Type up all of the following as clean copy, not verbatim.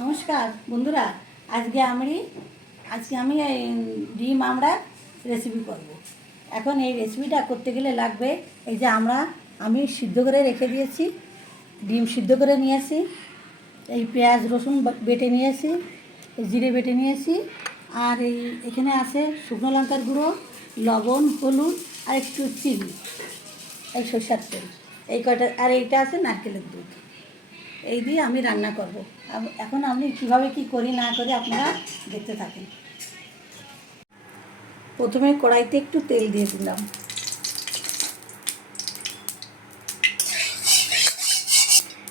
নমস্কার বন্ধুরা। আজকে আমি এই ডিম আমরা রেসিপি করব। এখন এই রেসিপিটা করতে গেলে লাগবে এই যে আমি সিদ্ধ করে রেখে দিয়েছি, ডিম সিদ্ধ করে নিয়েছি, এই পেঁয়াজ রসুন বেটে নিয়েছি, জিরে বেটে নিয়েছি, আর এখানে আছে শুকনো লঙ্কার গুঁড়ো, লবণ, হলুদ আর একটু চিনি, এই সরষের তেল, এই কয়টা, আর এইটা আছে নারকেলের দুধ। এই দিয়ে আমি রান্না করব। এখন আমি কীভাবে কি করি না করি আপনারা দেখতে থাকেন। প্রথমে কড়াইতে একটু তেল দিয়ে দিলাম,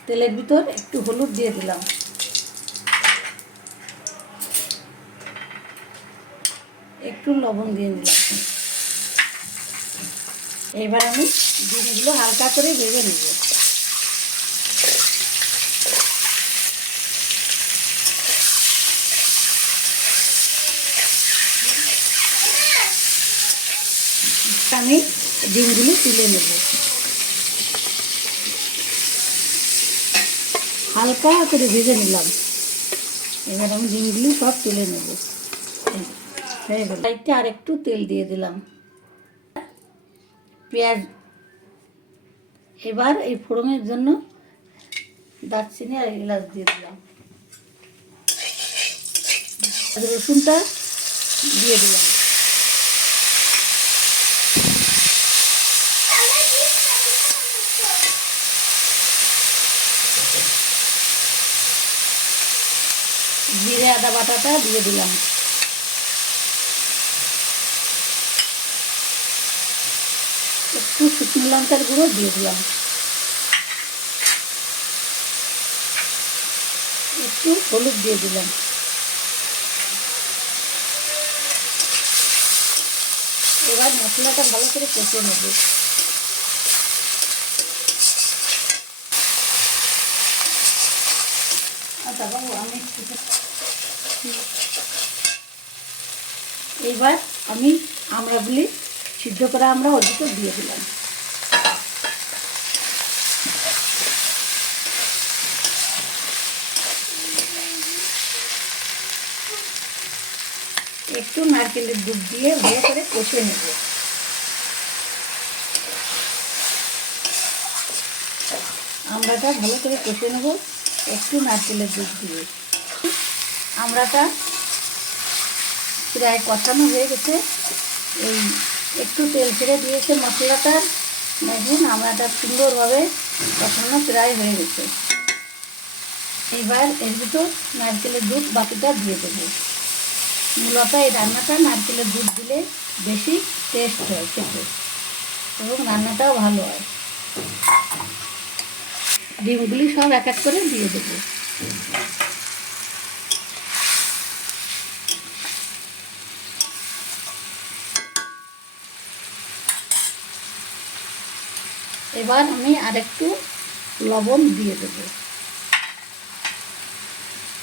তেলের ভিতর একটু হলুদ দিয়ে দিলাম, একটু লবণ দিয়ে দিলাম। এবার আমি ডিমগুলো হালকা করে ভেজে নেব। আমি ডিমগুলো তুলে নেব, হালকা করে ভেজে নিলাম। এবার আমি ডিমগুলো সব তুলে নেব। হয়ে গেল। কড়াইতে আর একটু তেল দিয়ে দিলাম, পেঁয়াজ। এবার এই ফোড়নের জন্য দারচিনি আর এলাচ দিয়ে দিলাম, রসুনটা দিয়ে দিলাম, জিরে আদা বাটাটা দিয়ে দিলাম, একটু শুকনো লঙ্কার গুঁড়ো দিয়ে দিলাম, একটু হলুদ দিয়ে দিলাম। এবার মশলাটা ভালো করে কষে নেব। আচ্ছা বাবু, এইবার আমি আমড়াগুলি সিদ্ধ করে ওর ভিতর দিয়ে দিলাম। একটু নারকেলের দুধ দিয়ে ভালো করে কষে নেব। আমড়াটা ভালো করে কষে নেব একটু নারকেলের দুধ দিয়ে। আমড়াটা প্রায় কষানো হয়ে গেছে, এই একটু তেল ছেড়ে দিয়েছে মশলাটার, দেখুন আমড়াটা সুন্দরভাবে কষানো প্রায় হয়ে গেছে। এবার এর ভিতর নারকেলের দুধ বাকিটা দিয়ে দেবো। মূলত এই রান্নাটা নারকেলের দুধ দিলে বেশি টেস্ট হয় খেতে, এবং রান্নাটাও ভালো হয়। ডিমগুলি সব এক এক করে দিয়ে দেবো। এবার আমি আরেকটু লবণ দিয়ে দেবো।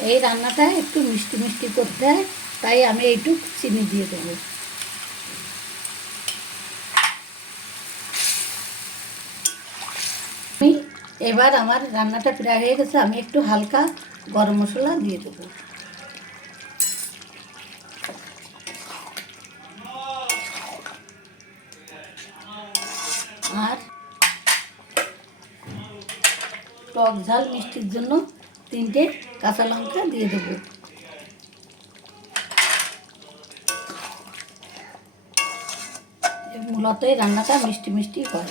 এই রান্নাটা একটু মিষ্টি মিষ্টি করতে হয়, তাই আমি এইটুকু চিনি দিয়ে দেবো। এবার আমার রান্নাটা প্রায় হয়ে গেছে, আমি একটু হালকা গরম মশলা দিয়ে দেবো। আর টক ঝাল মিষ্টির জন্য 3টে কাঁচা লঙ্কা দিয়ে দেবো। মূলত এই রান্নাটা মিষ্টি মিষ্টি হয়।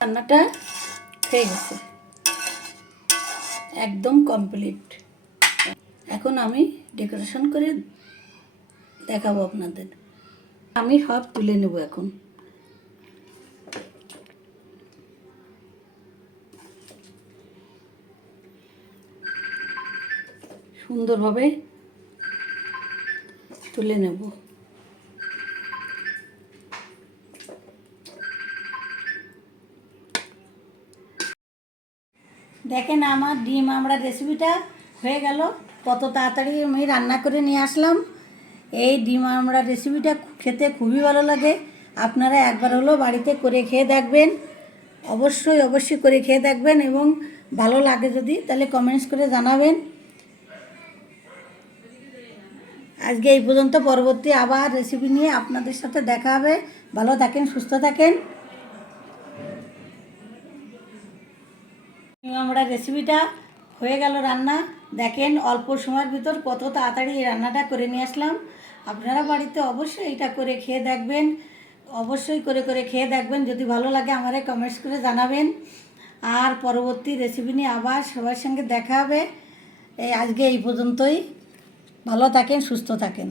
রান্নাটা হয়ে গেছে, একদম কমপ্লিট। এখন আমি ডেকোরেশন করে দেখাবো আপনাদের। আমি সব তুলে নেব এখন। সুন্দরভাবে তুলে নেব। দেখেন আমার ডিম আমড়া রেসিপিটা হয়ে গেল, কত তাড়াতাড়ি আমি রান্না করে নিয়ে আসলাম। এই ডিম আমড়া রেসিপিটা খেতে খুবই ভালো লাগে। আপনারা একবার হলেও বাড়িতে করে খেয়ে দেখবেন, অবশ্যই অবশ্যই করে খেয়ে দেখবেন, এবং ভালো লাগে যদি তাহলে কমেন্টস করে জানাবেন। আজকে এই পর্যন্ত, পরবর্তী আবার রেসিপি নিয়ে আপনাদের সাথে দেখা হবে। ভালো থাকেন, সুস্থ থাকেন। আমরা রেসিপিটা হয়ে গেল রান্না, দেখেন অল্প সময়ের ভিতর কত তাড়াতাড়ি এই রান্নাটা করে নিয়ে আসলাম। আপনারা বাড়িতে অবশ্যই এটা করে খেয়ে দেখবেন, অবশ্যই করে করে খেয়ে দেখবেন। যদি ভালো লাগে আমারে কমেন্টস করে জানাবেন। আর পরবর্তী রেসিপি নিয়ে আবার সবার সঙ্গে দেখা হবে। আজকে এই পর্যন্তই। ভালো থাকেন, সুস্থ থাকেন।